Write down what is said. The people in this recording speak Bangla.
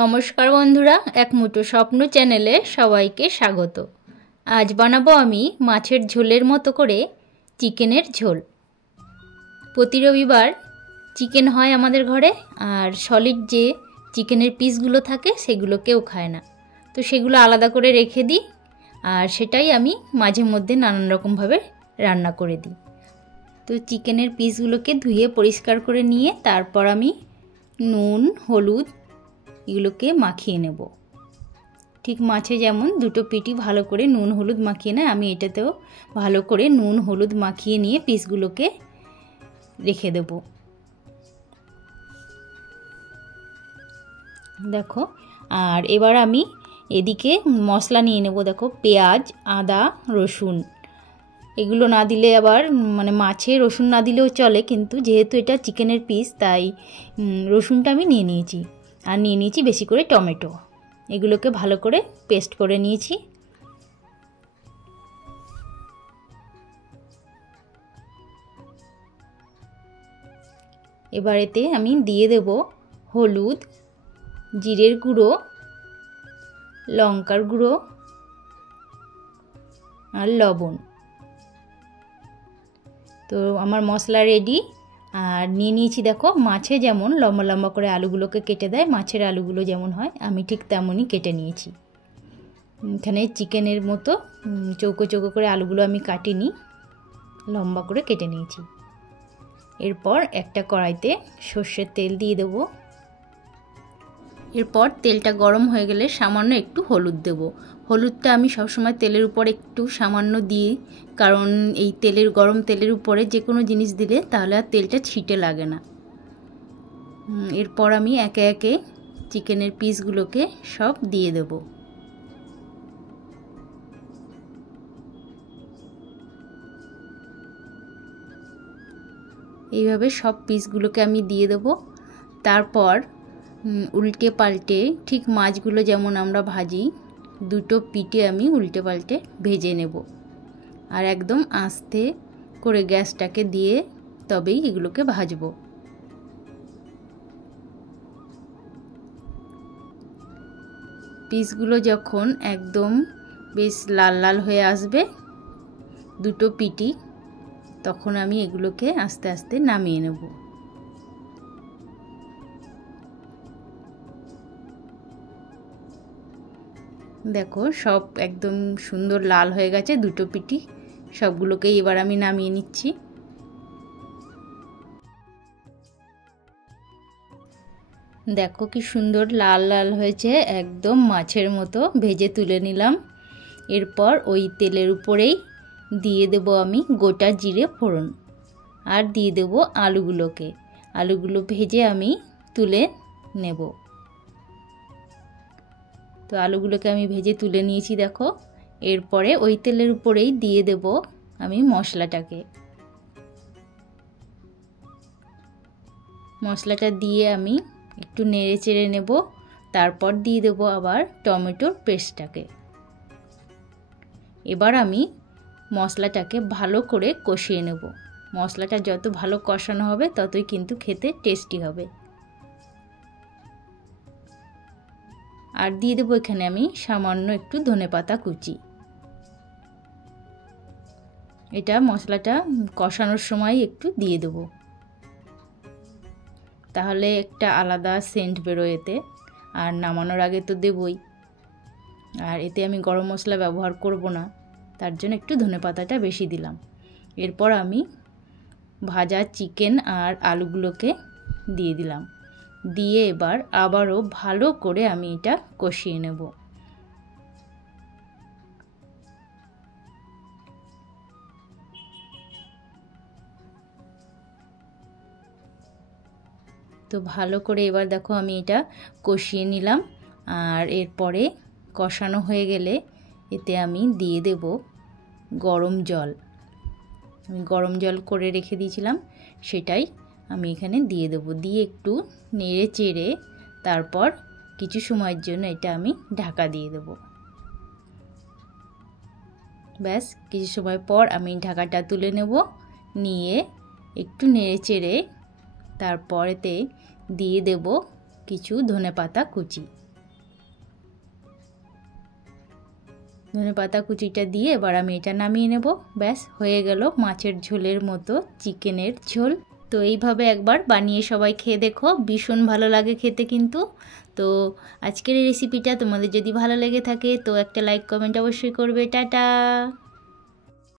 নমস্কার বন্ধুরা, এক মুঠো স্বপ্ন চ্যানেলে সবাইকে স্বাগত। আজ বানাবো আমি মাছের ঝোলের মতো করে চিকেনের ঝোল। প্রতি রবিবার চিকেন হয় আমাদের ঘরে, আর সলিড যে চিকেনের পিসগুলো থাকে সেগুলো কেউ খায় না, তো সেগুলো আলাদা করে রেখে দিই, আর সেটাই আমি মাঝে মধ্যে নানান রকমভাবে রান্না করে দিই। তো চিকেনের পিসগুলোকে ধুয়ে পরিষ্কার করে নিয়ে তারপর আমি নুন, হলুদ এগুলোকে মাখিয়ে নেব। ঠিক মাছে যেমন দুটো পিঠই ভালো করে নুন হলুদ মাখিয়ে নেয়, আমি এটাতেও ভালো করে নুন হলুদ মাখিয়ে নিয়ে পিসগুলোকে রেখে দেব। দেখো, আর এবার আমি এদিকে মশলা নিয়ে নেব। দেখো, পেঁয়াজ, আদা, রসুন এগুলো না দিলে আবার মাছে রসুন না দিলেও চলে, কিন্তু যেহেতু এটা চিকেনের পিস তাই রসুনটা আমি নিয়ে নিয়েছি। আর নিয়ে নিয়েছি বেশি করে টমেটো, এগুলোকে ভালো করে পেস্ট করে নিয়েছি। এবার এতে আমি দিয়ে দেব হলুদ, জিরের গুঁড়ো, লঙ্কার গুঁড়ো আর লবণ। তো আমার মশলা রেডি। আর নিয়ে নিয়েছি, দেখো মাছে যেমন লম্বা লম্বা করে আলুগুলোকে কেটে দেয়, মাছের আলুগুলো যেমন হয় আমি ঠিক তেমনই কেটে নিয়েছি। এখানে চিকেনের মতো চৌকো চৌকো করে আলুগুলো আমি কাটিনি, লম্বা করে কেটে নিয়েছি। এরপর একটা কড়াইতে সর্ষের তেল দিয়ে দেবো। এরপর তেলটা গরম হয়ে গেলে সামান্য একটু হলুদ দেব। হলুদটা আমি সবসময় তেলের উপর একটু সামান্য দিই, কারণ এই গরম তেলের উপরে যে কোনো জিনিস দিলে তাহলে আর তেলটা ছিটে লাগে না। এরপর আমি একে একে চিকেনের পিসগুলোকে সব দিয়ে দেব। এইভাবে সব পিসগুলোকে আমি দিয়ে দেব। তারপর উল্টে পাল্টে ঠিক মাছগুলো যেমন আমরা ভাজি, দুটো পিঠে আমি উল্টে পাল্টে ভেজে নেব। আর একদম আস্তে করে গ্যাসটাকে দিয়ে তবেই এগুলোকে ভাজবো। পিসগুলো যখন একদম বেশ লাল লাল হয়ে আসবে দুটো পিঠি, তখন আমি এগুলোকে আস্তে আস্তে নামিয়ে নেব। দেখো, সব একদম সুন্দর লাল হয়ে গেছে দুটো পিঠি, সবগুলোকেই এবার আমি নামিয়ে নিচ্ছি। দেখো কি সুন্দর লাল লাল হয়েছে, একদম মাছের মতো ভেজে তুলে নিলাম। এরপর ওই তেলের উপরেই দিয়ে দেব আমি গোটা জিরে ফোড়ন, আর দিয়ে দেব আলুগুলো ভেজে আমি তুলে নেব। তো আলুগুলোকে আমি ভেজে তুলে নিয়েছি। দেখো, এরপরে ওই তেলের উপরেই দিয়ে দেব আমি মশলাটা দিয়ে আমি একটু নেড়ে চেড়ে নেব। তারপর দিয়ে দেব আবার টমেটোর পেস্টটাকে। এবার আমি মশলাটাকে ভালো করে কষিয়ে নেব। মশলাটা যত ভালো কষানো হবে ততই কিন্তু খেতে টেস্টি হবে। আর দিয়ে দেবো এখানে আমি সামান্য একটু ধনেপাতা কুচি। এটা মশলাটা কষানোর সময় একটু দিয়ে দেব, তাহলে একটা আলাদা সেন্ট বেরোয় এতে। আর নামানোর আগে তো দেবই। আর এতে আমি গরম মশলা ব্যবহার করব না, তার জন্য একটু ধনেপাতাটা বেশি দিলাম। এরপর আমি ভাজা চিকেন আর আলুগুলোকে দিয়ে দিলাম, দিয়ে এবার আবারও ভালো করে আমি এটা কষিয়ে নেব। তো ভালো করে এবার দেখো আমি এটা কষিয়ে নিলাম। আর এরপরে কষানো হয়ে গেলে এতে আমি দিয়ে দেব গরম জল। আমি গরম জল করে রেখে দিয়েছিলাম, সেটাই আমি এখানে দিয়ে দেব। দিয়ে একটু নেড়ে চেড়ে তারপর কিছু সময়ের জন্য এটা আমি ঢাকা দিয়ে দেব। ব্যাস, কিছু সময় পর আমি ঢাকাটা তুলে নেব। নিয়ে একটু নেড়ে চেড়ে তারপরেতে দিয়ে দেব কিছু ধনেপাতা কুচি। ধনেপাতা কুচিটা দিয়ে এবার আমি এটা নামিয়ে নেব। ব্যাস হয়ে গেল মাছের ঝোলের মতো চিকেনের ঝোল। তো এইভাবে একবার বানিয়ে সবাই খেয়ে দেখো, ভীষণ ভালো লাগে খেতে কিন্তু। তো আজকের এই রেসিপিটা তোমাদের যদি ভালো লেগে থাকে তো একটা লাইক কমেন্ট অবশ্যই করবে। টাটা।